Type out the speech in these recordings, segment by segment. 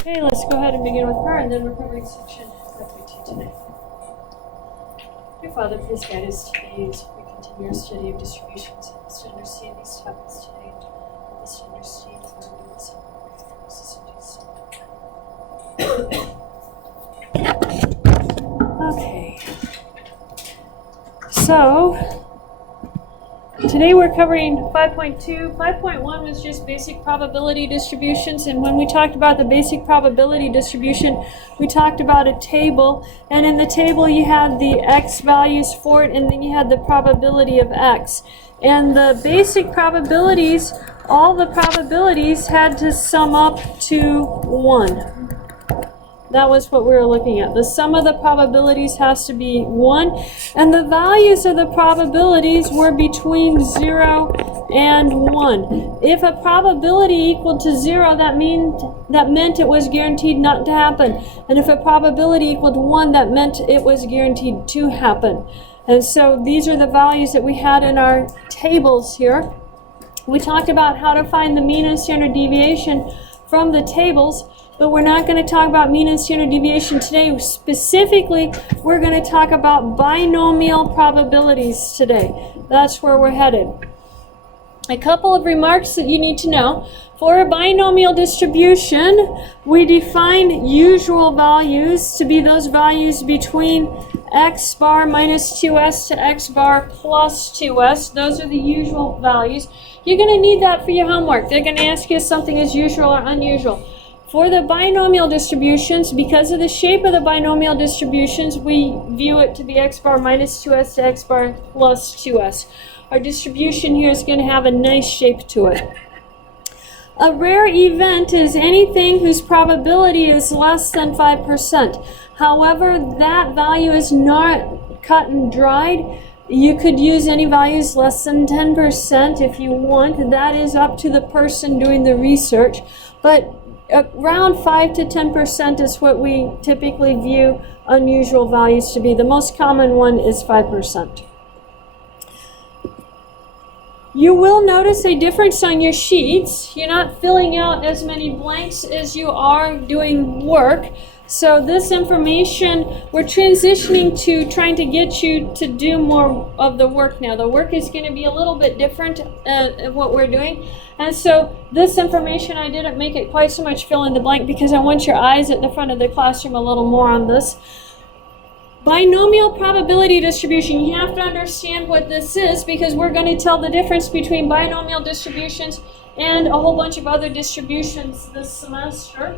Okay, let's go ahead and begin with prayer, and then we're covering section 5.2 today. Dear Father, please guide us today as we continue our study of distributions. Help us to understand these topics today. Help us to understand the words of Okay. So, today we're covering 5.2. 5.1 was just basic probability distributions, and when we talked about the basic probability distribution, we talked about a table, and in the table you had the x values for it, and then you had the probability of x. And the basic probabilities, all the probabilities had to sum up to 1. That was what we were looking at. The sum of the probabilities has to be 1, and the values of the probabilities were between 0 and 1. If a probability equaled to 0, that meant it was guaranteed not to happen. And if a probability equaled to 1, that meant it was guaranteed to happen. And so these are the values that we had in our tables here. We talked about how to find the mean and standard deviation from the tables. But we're not going to talk about mean and standard deviation today. Specifically, we're going to talk about binomial probabilities today. That's where we're headed. A couple of remarks that you need to know. For a binomial distribution, we define usual values to be those values between x bar minus 2s to x bar plus 2s. Those are the usual values. You're going to need that for your homework. They're going to ask you if something is usual or unusual. For the binomial distributions, because of the shape of the binomial distributions, we view it to be x bar minus 2s to x bar plus 2s. Our distribution here is going to have a nice shape to it. A rare event is anything whose probability is less than 5%. However, that value is not cut and dried. You could use any values less than 10% if you want. That is up to the person doing the research. But around 5 to 10% is what we typically view unusual values to be. The most common one is 5%. You will notice a difference on your sheets. You're not filling out as many blanks as you are doing work. So this information, we're transitioning to trying to get you to do more of the work now. The work is going to be a little bit different of what we're doing. And so this information, I didn't make it quite so much fill in the blank because I want your eyes at the front of the classroom a little more on this. Binomial probability distribution, you have to understand what this is because we're going to tell the difference between binomial distributions and a whole bunch of other distributions this semester.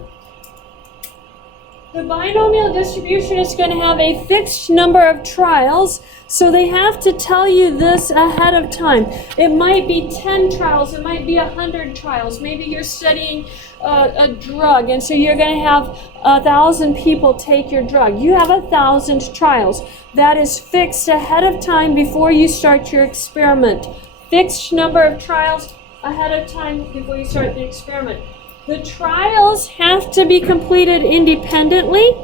The binomial distribution is going to have a fixed number of trials, so they have to tell you this ahead of time. It might be 10 trials, it might be 100 trials. Maybe you're studying a drug, and so you're going to have 1,000 people take your drug. You have 1,000 trials. That is fixed ahead of time before you start your experiment. Fixed number of trials ahead of time before you start the experiment. The trials have to be completed independently.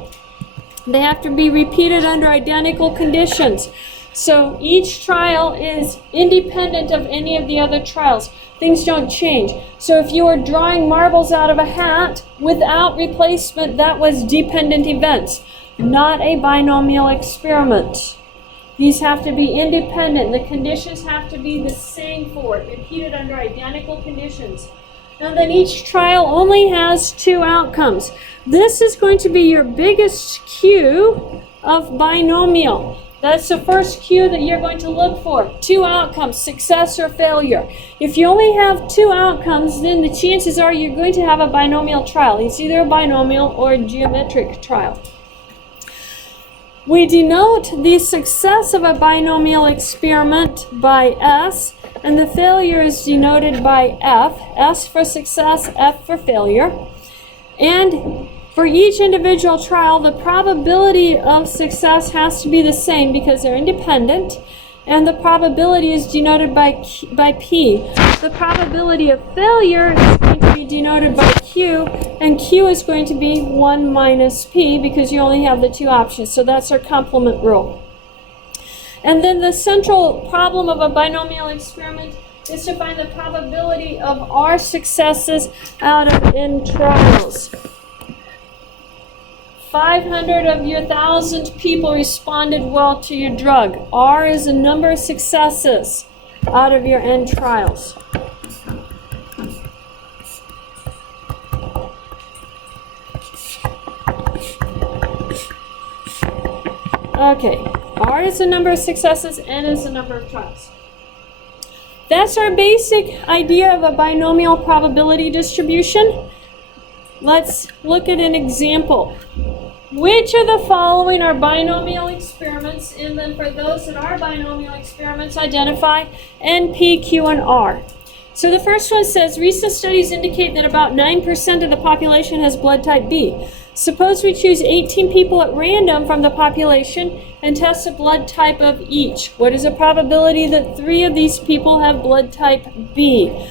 They have to be repeated under identical conditions. So each trial is independent of any of the other trials. Things don't change. So if you were drawing marbles out of a hat without replacement, that was dependent events, not a binomial experiment. These have to be independent. The conditions have to be the same for it, repeated under identical conditions. And then each trial only has 2 outcomes. This is going to be your biggest cue of binomial. That's the first cue that you're going to look for. 2 outcomes, success or failure. If you only have 2 outcomes, then the chances are you're going to have a binomial trial. It's either a binomial or a geometric trial. We denote the success of a binomial experiment by S, and the failure is denoted by F. S for success, F for failure. And for each individual trial, the probability of success has to be the same because they're independent, and the probability is denoted by P. The probability of failure is going to be denoted by Q, and Q is going to be 1 minus P because you only have the 2 options. So that's our complement rule. And then the central problem of a binomial experiment is to find the probability of R successes out of N trials. 500 of your 1,000 people responded well to your drug. R is the number of successes out of your N trials. Okay, R is the number of successes, N is the number of trials. That's our basic idea of a binomial probability distribution. Let's look at an example. Which of the following are binomial experiments? And then for those that are binomial experiments, identify N, P, Q, and R. So the first one says, recent studies indicate that about 9% of the population has blood type B. Suppose we choose 18 people at random from the population and test the blood type of each. What is the probability that 3 of these people have blood type B?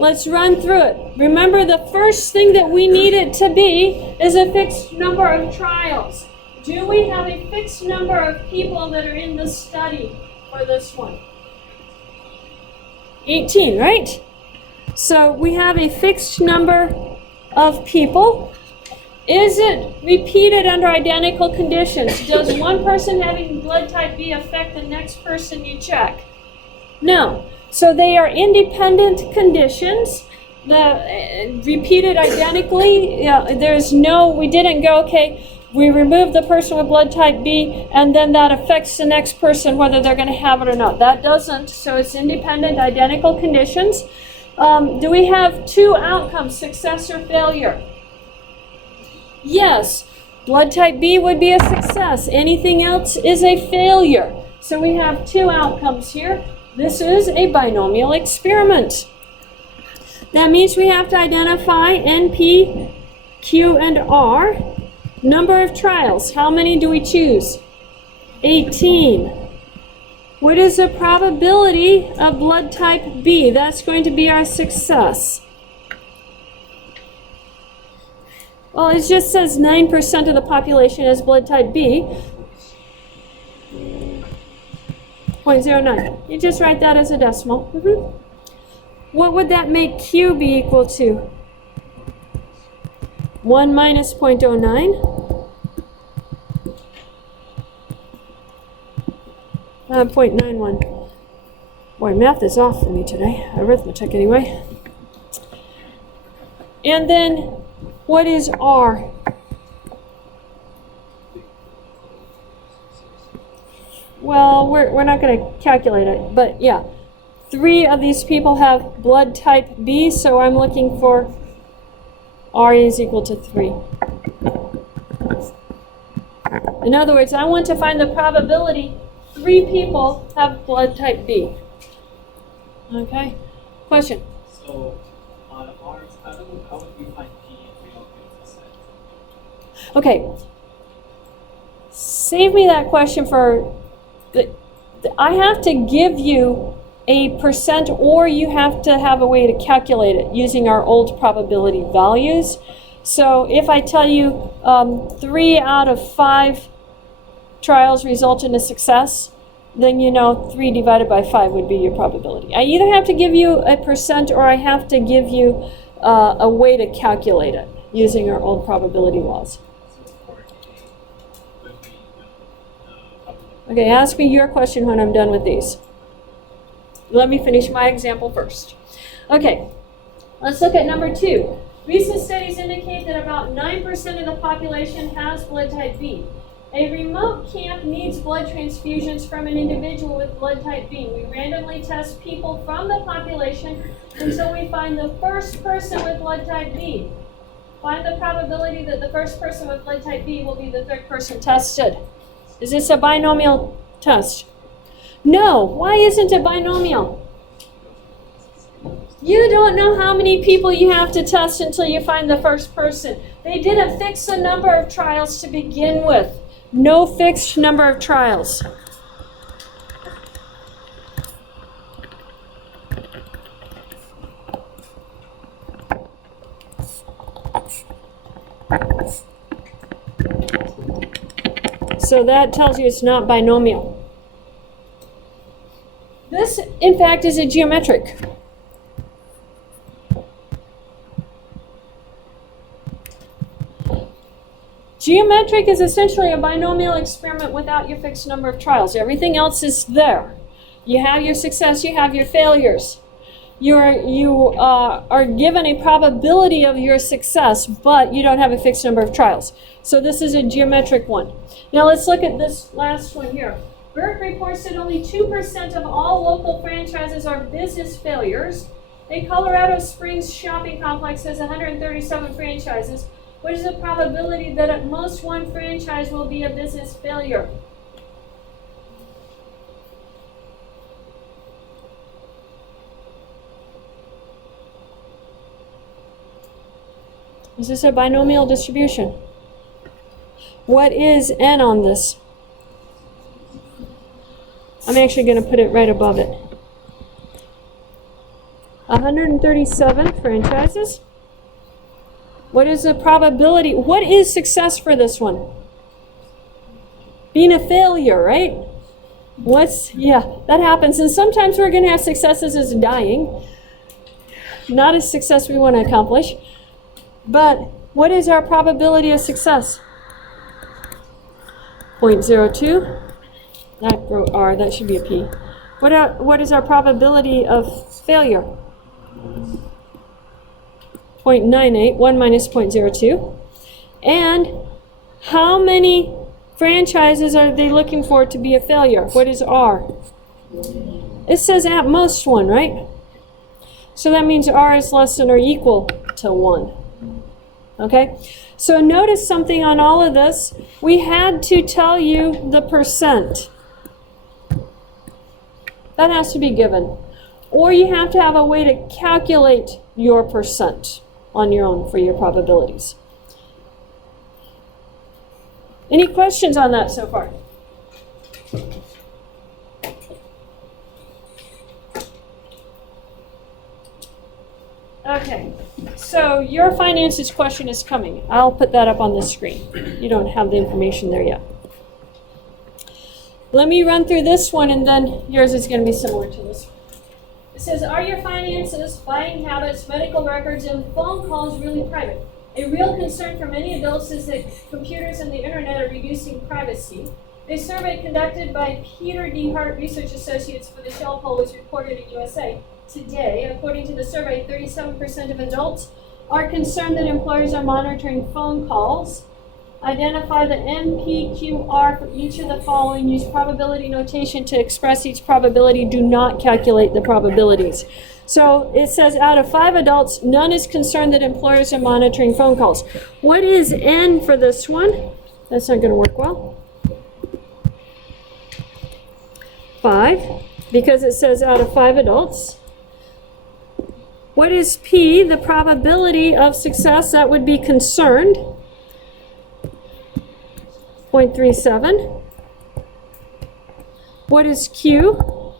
Let's run through it. Remember, the first thing that we need it to be is a fixed number of trials. Do we have a fixed number of people that are in the study for this one? 18, right? So we have a fixed number of people. Is it repeated under identical conditions? Does one person having blood type B affect the next person you check? No. So they are independent conditions. Repeated identically. There's no, we didn't go, okay, we remove the person with blood type B and then that affects the next person whether they're going to have it or not. That doesn't. So it's independent, identical conditions. Do we have 2 outcomes, success or failure? Yes, blood type B would be a success. Anything else is a failure. So we have 2 outcomes here. This is a binomial experiment. That means we have to identify N, P, Q, and R. Number of trials. How many do we choose? 18. What is the probability of blood type B? That's going to be our success. Well, it just says 9% of the population has blood type B. 0.09. You just write that as a decimal. What would that make Q be equal to? 1 minus 0.09. 0.91. Boy, math is off for me today. Arithmetic anyway. And then, what is R? Well, we're not going to calculate it, but yeah. 3 of these people have blood type B, so I'm looking for R is equal to 3. In other words, I want to find the probability 3 people have blood type B. Okay? Question? So, on R, how would we find P if we don't get the set? Okay. Save me that question for... I have to give you a percent, or you have to have a way to calculate it using our old probability values. So if I tell you 3 out of 5 trials result in a success, then you know 3 divided by 5 would be your probability. I either have to give you a percent or I have to give you a way to calculate it using our old probability laws. Okay, ask me your question when I'm done with these. Let me finish my example first. Okay, let's look at number 2. Recent studies indicate that about 9% of the population has blood type B. A remote camp needs blood transfusions from an individual with blood type B. We randomly test people from the population until we find the first person with blood type B. Find the probability that the first person with blood type B will be the 3rd person tested. Is this a binomial test? No. Why isn't it binomial? You don't know how many people you have to test until you find the first person. They didn't fix the number of trials to begin with. No fixed number of trials. So that tells you it's not binomial. This, in fact, is a geometric. Geometric is essentially a binomial experiment without your fixed number of trials. Everything else is there. You have your success, you have your failures. You are given a probability of your success, but you don't have a fixed number of trials. So this is a geometric one. Now let's look at this last one here. Burke reports that only 2% of all local franchises are business failures. A Colorado Springs shopping complex has 137 franchises. What is the probability that at most one franchise will be a business failure? Is this a binomial distribution? What is n on this? I'm actually going to put it right above it. 137 franchises. What is the probability? What is success for this one? Being a failure, right? That happens. And sometimes we're going to have successes as dying. Not a success we want to accomplish. But what is our probability of success? 0.02. That wrote R, that should be a P. What is our probability of failure? 0.98, 1 minus 0.02. And how many franchises are they looking for to be a failure? What is R? It says at most 1, right? So that means R is less than or equal to 1. Okay? So notice something on all of this. We had to tell you the percent. That has to be given. Or you have to have a way to calculate your percent on your own for your probabilities. Any questions on that so far? Okay, so your finances question is coming. I'll put that up on the screen. You don't have the information there yet. Let me run through this one, and then yours is going to be similar to this one. It says, are your finances, buying habits, medical records, and phone calls really private? A real concern for many adults is that computers and the internet are reducing privacy. A survey conducted by Peter D. Hart Research Associates for the Shell poll was reported in USA Today. According to the survey, 37% of adults are concerned that employers are monitoring phone calls. Identify the NPQR for each of the following. Use probability notation to express each probability. Do not calculate the probabilities. So it says out of 5 adults, none is concerned that employers are monitoring phone calls. What is N for this one? That's not going to work well. 5, because it says out of 5 adults. What is P? The probability of success, that would be concerned. 0.37. What is Q?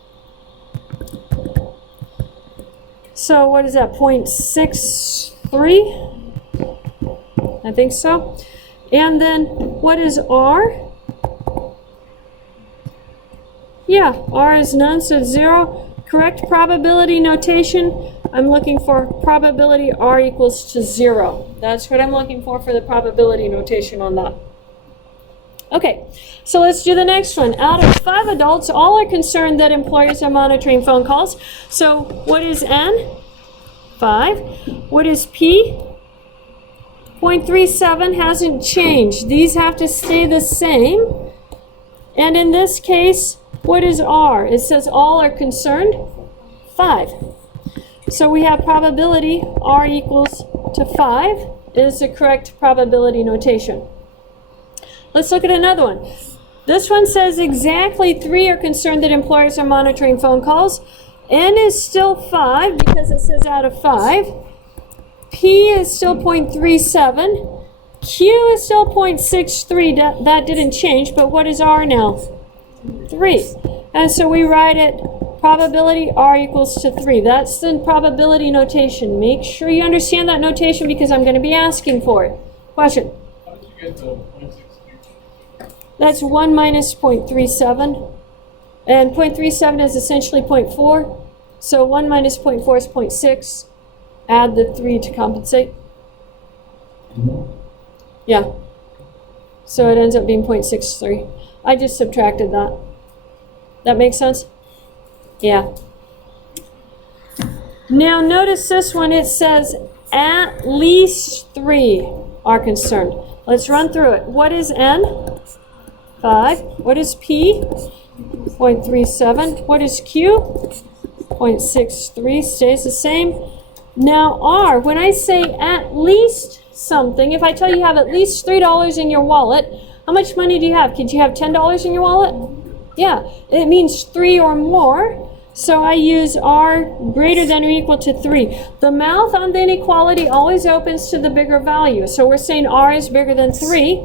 So what is that, 0.63? I think so. And then what is R? Yeah, R is none, so 0. Correct probability notation, I'm looking for probability R equals to 0. That's what I'm looking for the probability notation on that. Okay, so let's do the next one. Out of 5 adults, all are concerned that employers are monitoring phone calls. So what is N? 5. What is P? 0.37 hasn't changed. These have to stay the same. And in this case, what is R? It says all are concerned. 5. So we have probability R equals to 5 is the correct probability notation. Let's look at another one. This one says exactly 3 are concerned that employers are monitoring phone calls. N is still 5 because it says out of 5. P is still 0.37. Q is still 0.63. That didn't change, but what is R now? 3. And so we write it probability R equals to 3. That's the probability notation. Make sure you understand that notation because I'm going to be asking for it. Question? How did you get the 0.63? That's 1 minus 0.37. And 0.37 is essentially 0.4. So 1 minus 0.4 is 0.6. Add the 3 to compensate. Yeah. So it ends up being 0.63. I just subtracted that. That makes sense? Yeah. Now notice this one, it says at least 3 are concerned. Let's run through it. What is N? 5. What is P? 0.37. What is Q? 0.63, stays the same. Now R, when I say at least something, if I tell you have at least $3 in your wallet, how much money do you have? Could you have $10 in your wallet? Yeah, it means 3 or more. So I use R greater than or equal to 3. The mouth on the inequality always opens to the bigger value. So we're saying R is bigger than 3.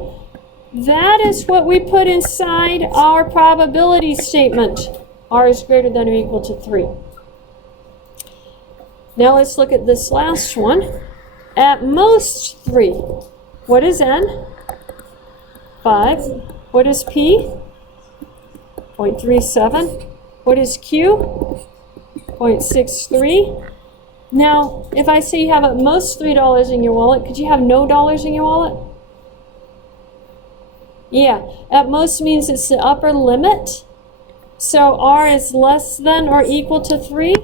That is what we put inside our probability statement. R is greater than or equal to 3. Now let's look at this last one. At most 3. What is N? 5. What is P? 0.37. What is Q? 0.63. Now, if I say you have at most $3 in your wallet, could you have no dollars in your wallet? Yeah, at most means it's the upper limit. So R is less than or equal to 3.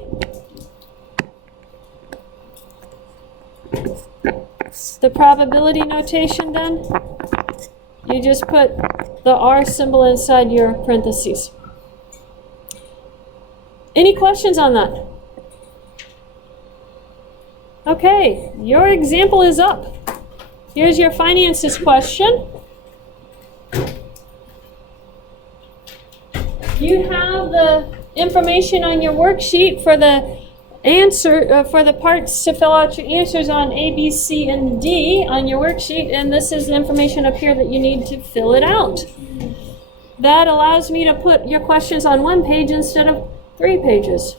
The probability notation then, you just put the R symbol inside your parentheses. Any questions on that? Okay, your example is up. Here's your finances question. You have the information on your worksheet for the answer, for the parts to fill out your answers on A, B, C, and D on your worksheet, and this is the information up here that you need to fill it out. That allows me to put your questions on 1 page instead of 3 pages.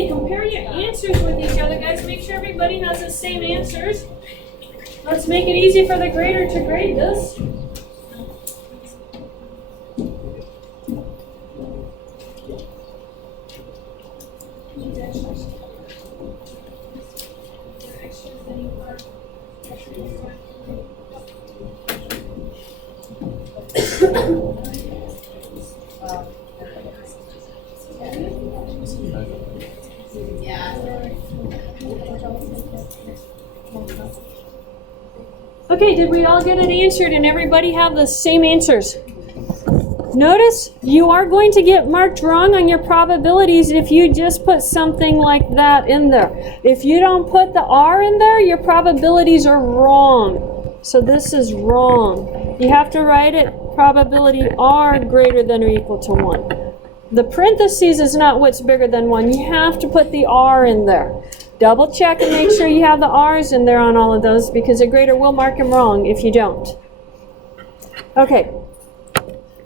Okay, compare your answers with each other, guys. Make sure everybody has the same answers. Let's make it easy for the grader to grade this. Okay, did we all get it answered and everybody have the same answers? Notice you are going to get marked wrong on your probabilities if you just put something like that in there. If you don't put the R in there, your probabilities are wrong. So this is wrong. You have to write it probability R greater than or equal to 1. The parentheses is not what's bigger than 1. You have to put the R in there. Double check and make sure you have the R's in there on all of those because the grader will mark them wrong if you don't. Okay,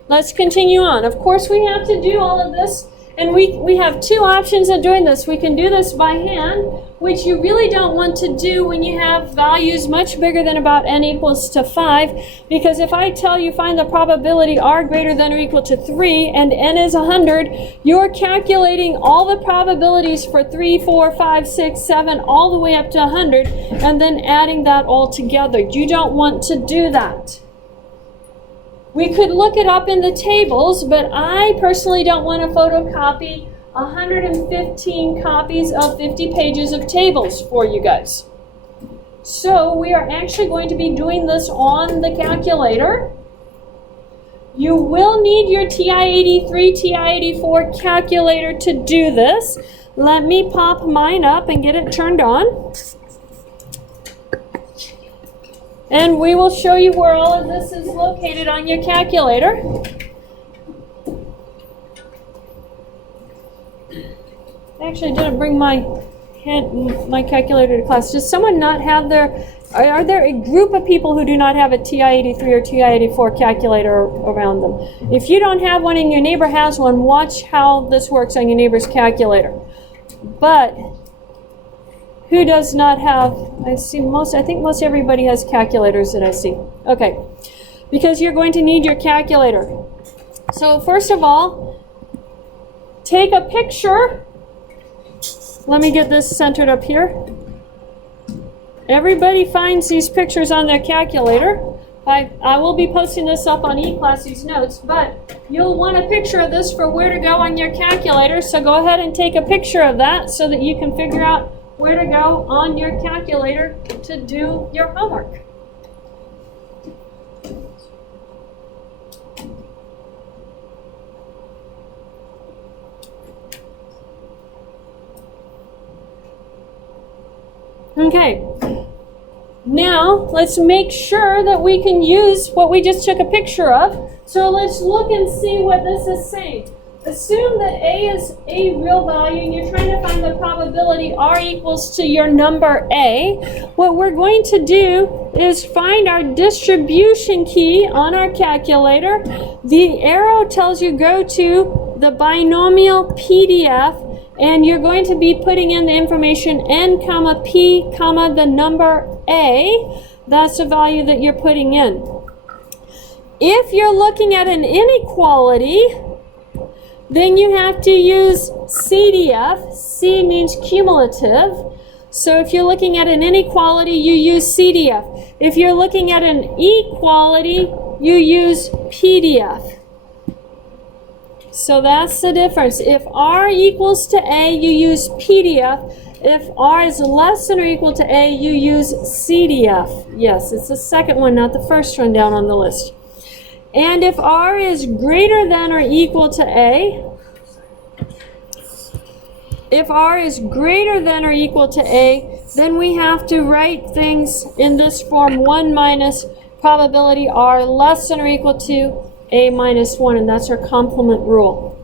let's continue on. Of course, we have to do all of this, and we have two options of doing this. We can do this by hand, which you really don't want to do when you have values much bigger than about n equals to 5, because if I tell you find the probability R greater than or equal to 3 and n is 100, you're calculating all the probabilities for 3, 4, 5, 6, 7, all the way up to 100, and then adding that all together. You don't want to do that. We could look it up in the tables, but I personally don't want to photocopy 115 copies of 50 pages of tables for you guys. So we are actually going to be doing this on the calculator. You will need your TI-83, TI-84 calculator to do this. Let me pop mine up and get it turned on. And we will show you where all of this is located on your calculator. I actually didn't bring my calculator to class. Does someone not have are there a group of people who do not have a TI-83 or TI-84 calculator around them? If you don't have one and your neighbor has one, watch how this works on your neighbor's calculator. But who does not have? I think most everybody has calculators that I see. Okay, because you're going to need your calculator. So first of all, take a picture. Let me get this centered up here. Everybody finds these pictures on their calculator. I will be posting this up on eClassie's notes, but you'll want a picture of this for where to go on your calculator. So go ahead and take a picture of that so that you can figure out where to go on your calculator to do your homework. Okay, now let's make sure that we can use what we just took a picture of. So let's look and see what this is saying. Assume that A is a real value and you're trying to find the probability R equals to your number A. What we're going to do is find our distribution key on our calculator. The arrow tells you go to the binomial PDF, and you're going to be putting in the information n comma p comma the number A. That's the value that you're putting in. If you're looking at an inequality, then you have to use CDF. C means cumulative. So if you're looking at an inequality, you use CDF. If you're looking at an equality, you use PDF. So that's the difference. If R equals to A, you use PDF. If R is less than or equal to A, you use CDF. Yes, it's the second one, not the first one down on the list. And if R is greater than or equal to A, if R is greater than or equal to A, then we have to write things in this form: 1 minus probability R less than or equal to A minus 1, and that's our complement rule.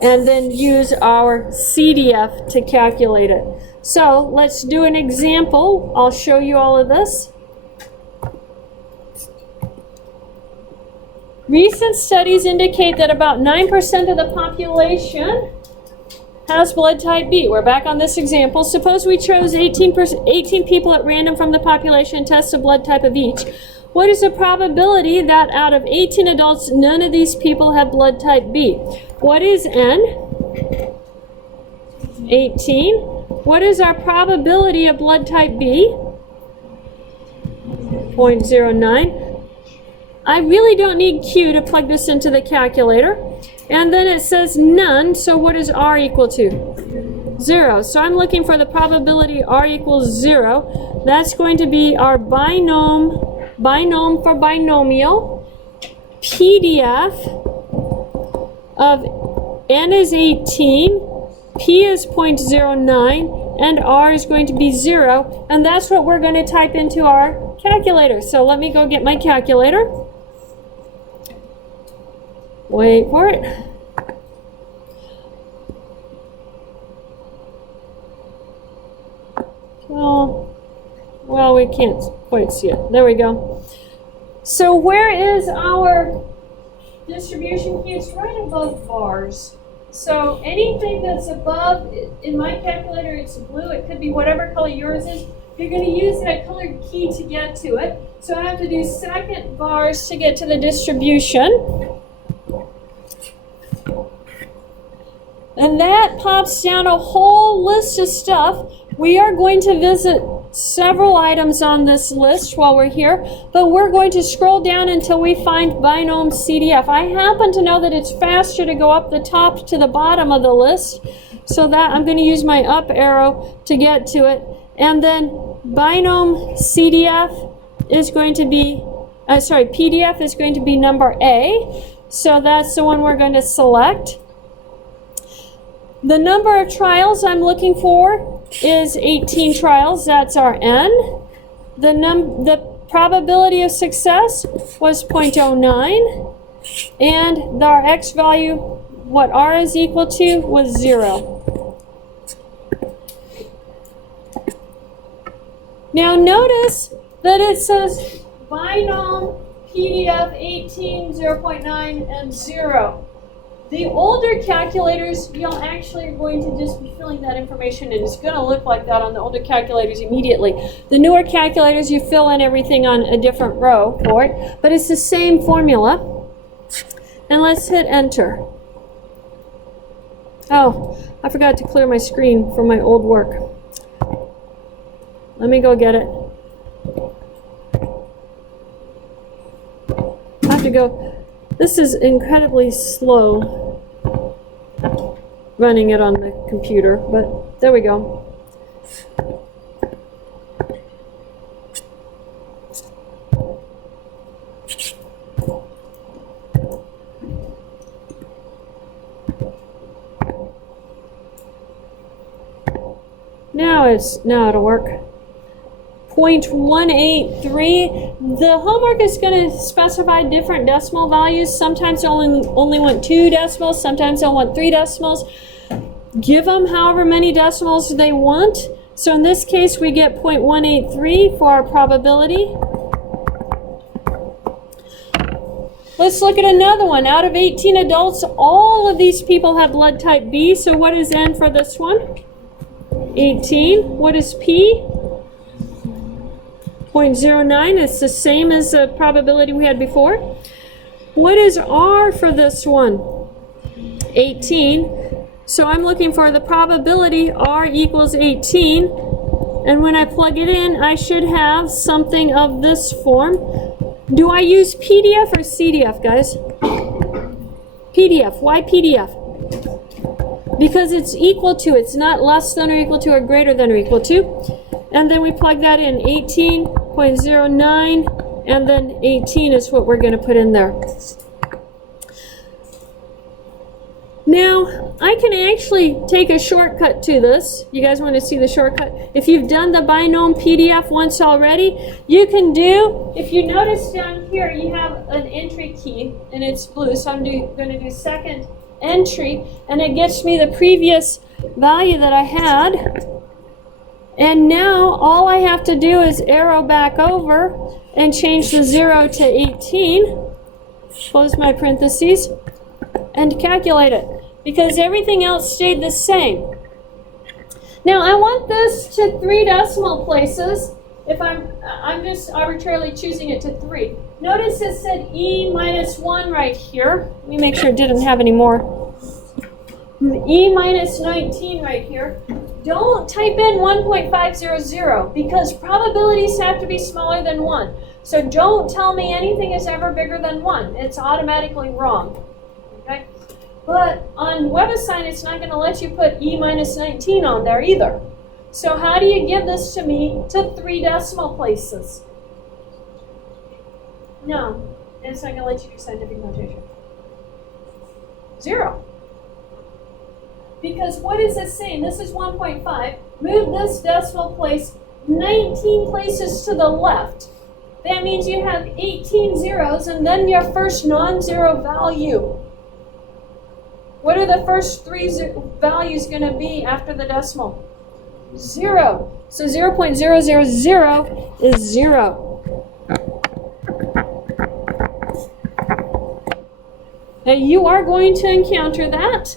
And then use our CDF to calculate it. So let's do an example. I'll show you all of this. Recent studies indicate that about 9% of the population has blood type B. We're back on this example. Suppose we chose 18 people at random from the population and tested blood type of each. What is the probability that out of 18 adults, none of these people have blood type B? What is N? 18. What is our probability of blood type B? 0.09. I really don't need Q to plug this into the calculator. And then it says none, so what is R equal to? 0. So I'm looking for the probability R equals 0. That's going to be our binom for binomial. PDF of N is 18, P is 0.09, and R is going to be 0. And that's what we're going to type into our calculator. So let me go get my calculator. Wait for it. Well, we can't quite see it. There we go. So where is our distribution key? It's right above bars. So anything that's above, in my calculator, it's blue. It could be whatever color yours is. You're going to use that colored key to get to it. So I have to do second bars to get to the distribution. And that pops down a whole list of stuff. We are going to visit several items on this list while we're here, but we're going to scroll down until we find binom CDF. I happen to know that it's faster to go up the top to the bottom of the list, so that I'm going to use my up arrow to get to it. And then binom CDF is going to be, PDF is going to be number A, so that's the one we're going to select. The number of trials I'm looking for is 18 trials. That's our N. The probability of success was 0.09. And our X value, what R is equal to, was 0. Now notice that it says binom PDF 18, 0.9, and 0. The older calculators, you'll actually are going to just be filling that information in. It's going to look like that on the older calculators immediately. The newer calculators, you fill in everything on a different row for it, but it's the same formula. And let's hit enter. Oh, I forgot to clear my screen from my old work. Let me go get it. I have to go. This is incredibly slow running it on the computer, but there we go. Now it'll work. 0.183. The homework is going to specify different decimal values. Sometimes they'll only want 2 decimals, sometimes they'll want 3 decimals. Give them however many decimals they want. So in this case, we get 0.183 for our probability. Let's look at another one. Out of 18 adults, all of these people have blood type B. So what is N for this one? 18. What is P? 0.09. It's the same as the probability we had before. What is R for this one? 18. So I'm looking for the probability R equals 18. And when I plug it in, I should have something of this form. Do I use PDF or CDF, guys? PDF. Why PDF? Because it's equal to. It's not less than or equal to or greater than or equal to. And then we plug that in, 18.09, and then 18 is what we're going to put in there. Now, I can actually take a shortcut to this. You guys want to see the shortcut? If you've done the binom PDF once already, you can do, if you notice down here, you have an entry key, and it's blue, so I'm going to do second entry, and it gets me the previous value that I had. And now all I have to do is arrow back over and change the 0 to 18, close my parentheses, and calculate it. because everything else stayed the same. Now I want this to 3 decimal places. If I'm just arbitrarily choosing it to 3. Notice it said e minus 1 right here. Let me make sure it didn't have any more. E minus 19 right here. Don't type in 1.500 because probabilities have to be smaller than 1. So don't tell me anything is ever bigger than 1. It's automatically wrong. Okay? But on WebAssign, it's not going to let you put e minus 19 on there either. So how do you give this to me to 3 decimal places? No, it's not going to let you do scientific notation. 0. Because what is this saying? This is 1.5. Move this decimal place 19 places to the left. That means you have 18 zeros and then your first non-zero value. What are the first 3 values going to be after the decimal? 0. So 0.000 is 0. Now you are going to encounter that.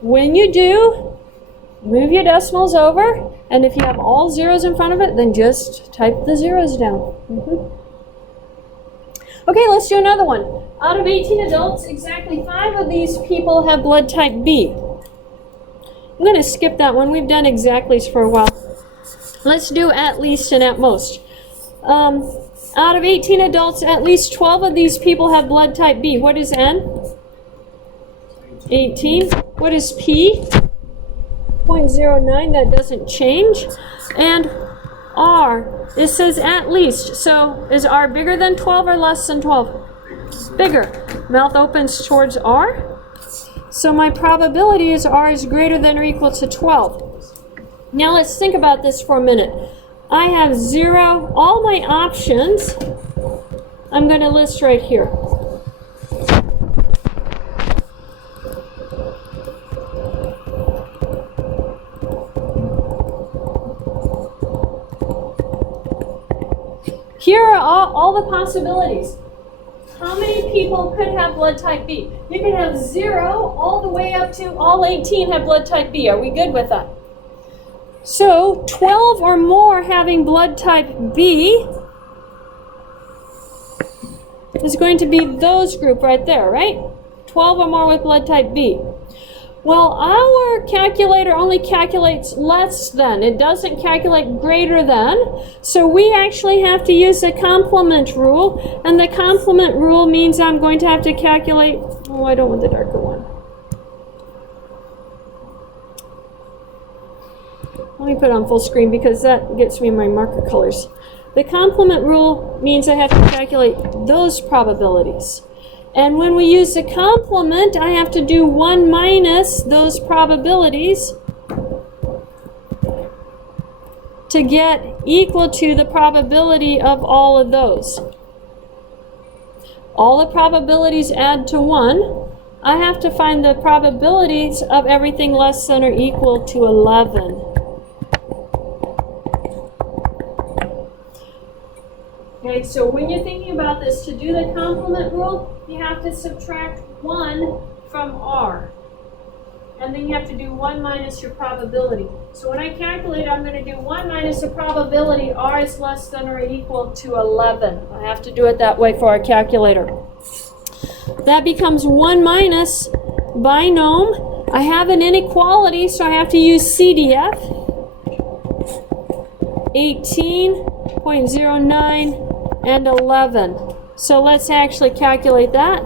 When you do, move your decimals over, and if you have all zeros in front of it, then just type the zeros down. Okay, let's do another one. Out of 18 adults, exactly 5 of these people have blood type B. I'm going to skip that one. We've done exactlys for a while. Let's do at least and at most. Out of 18 adults, at least 12 of these people have blood type B. What is N? 18. What is P? 0.09. That doesn't change. And R. It says at least. So is R bigger than 12 or less than 12? Bigger. Mouth opens towards R. So my probability is R is greater than or equal to 12. Now let's think about this for a minute. I have 0. All my options I'm going to list right here. Here are all the possibilities. How many people could have blood type B? You can have 0 all the way up to all 18 have blood type B. Are we good with that? So 12 or more having blood type B is going to be those group right there, right? 12 or more with blood type B. Well, our calculator only calculates less than. It doesn't calculate greater than. So we actually have to use the complement rule. And the complement rule means I'm going to have to calculate... Oh, I don't want the darker one. Let me put it on full screen because that gets me my marker colors. The complement rule means I have to calculate those probabilities. And when we use the complement, I have to do 1 minus those probabilities to get equal to the probability of all of those. All the probabilities add to 1. I have to find the probabilities of everything less than or equal to 11. Okay, so when you're thinking about this, to do the complement rule, you have to subtract 1 from R. And then you have to do 1 minus your probability. So when I calculate, I'm going to do 1 minus the probability R is less than or equal to 11. I have to do it that way for our calculator. That becomes 1 minus binom. I have an inequality, so I have to use CDF. 18.09 and 11. So let's actually calculate that.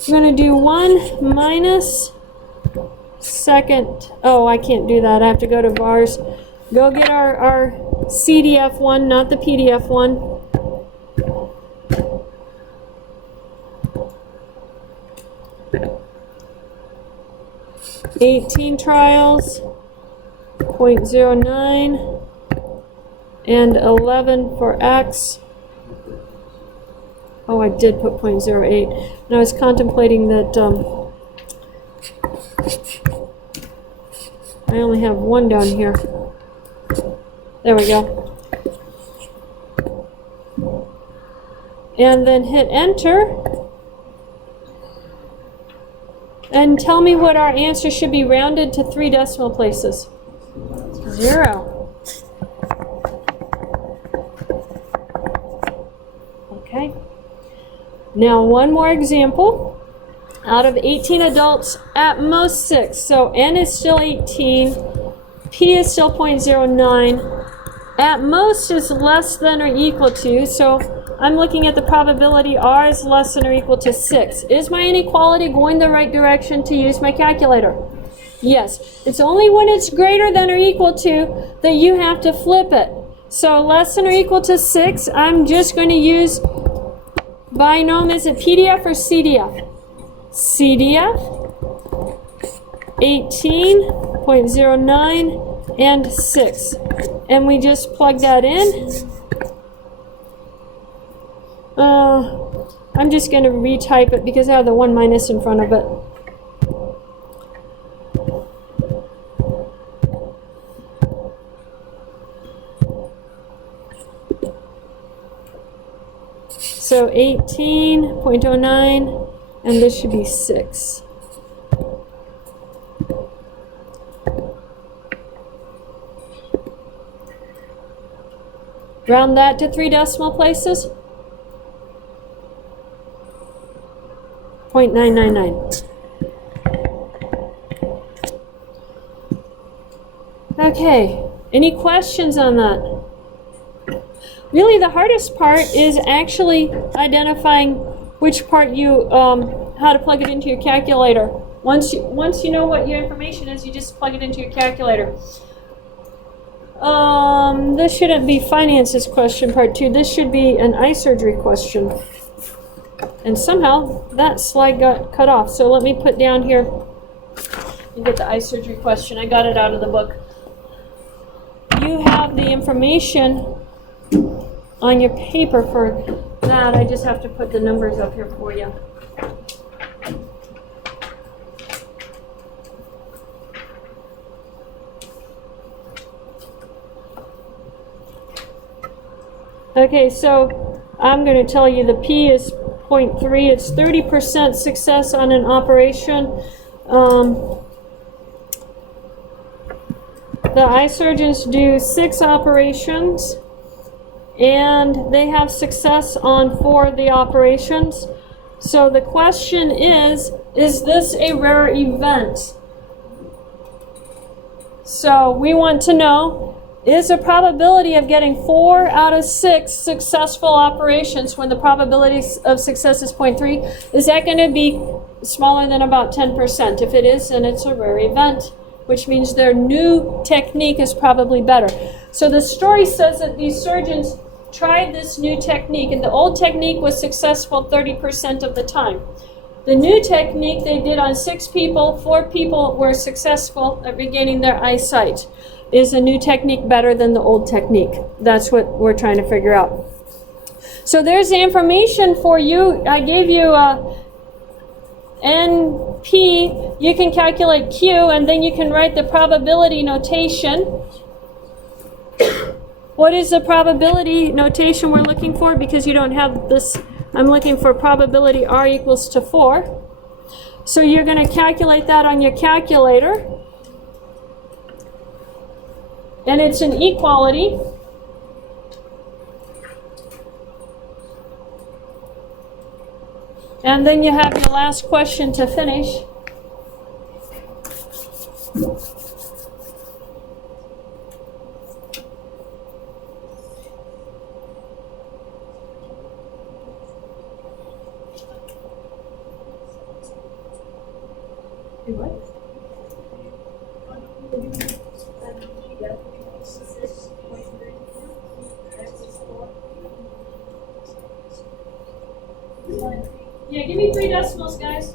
I'm going to do 1 minus second. Oh, I can't do that. I have to go to bars. Go get our CDF one, not the PDF one. 18 trials, 0.09, and 11 for X. Oh, I did put 0.08. And I was contemplating that I only have 1 down here. There we go. and then hit enter. And tell me what our answer should be rounded to 3 decimal places. 0. Okay. Now one more example. Out of 18 adults, at most 6. So n is still 18, p is still 0.09. At most is less than or equal to, so I'm looking at the probability r is less than or equal to 6. Is my inequality going the right direction to use my calculator? Yes. It's only when it's greater than or equal to that you have to flip it. So less than or equal to 6, I'm just going to use binom. Is it PDF or CDF? CDF, 18.09 and 6. And we just plug that in. I'm just going to retype it because I have the 1 minus in front of it. So 18.09, and this should be 6. Round that to 3 decimal places. 0.999. Okay, any questions on that? Really, the hardest part is actually identifying which part you, how to plug it into your calculator. Once you know what your information is, you just plug it into your calculator. This shouldn't be finances question part 2. This should be an eye surgery question. And somehow that slide got cut off. So let me put down here and get the eye surgery question. I got it out of the book. You have the information on your paper for that. I just have to put the numbers up here for you. Okay, so I'm going to tell you the P is 0.3. It's 30% success on an operation. The eye surgeons do 6 operations, and they have success on 4 of the operations. So the question is this a rare event? So we want to know, is the probability of getting 4 out of 6 successful operations when the probability of success is 0.3, is that going to be smaller than about 10%? If it is, then it's a rare event, which means their new technique is probably better. So the story says that these surgeons tried this new technique, and the old technique was successful 30% of the time. The new technique they did on 6 people, 4 people were successful at regaining their eyesight. Is a new technique better than the old technique? That's what we're trying to figure out. So there's the information for you. I gave you NP. You can calculate Q, and then you can write the probability notation. What is the probability notation we're looking for? Because you don't have this, I'm looking for probability R equals to 4. So you're going to calculate that on your calculator. And it's an equality. And then you have your last question to finish. What? Yeah, give me 3 decimals, guys.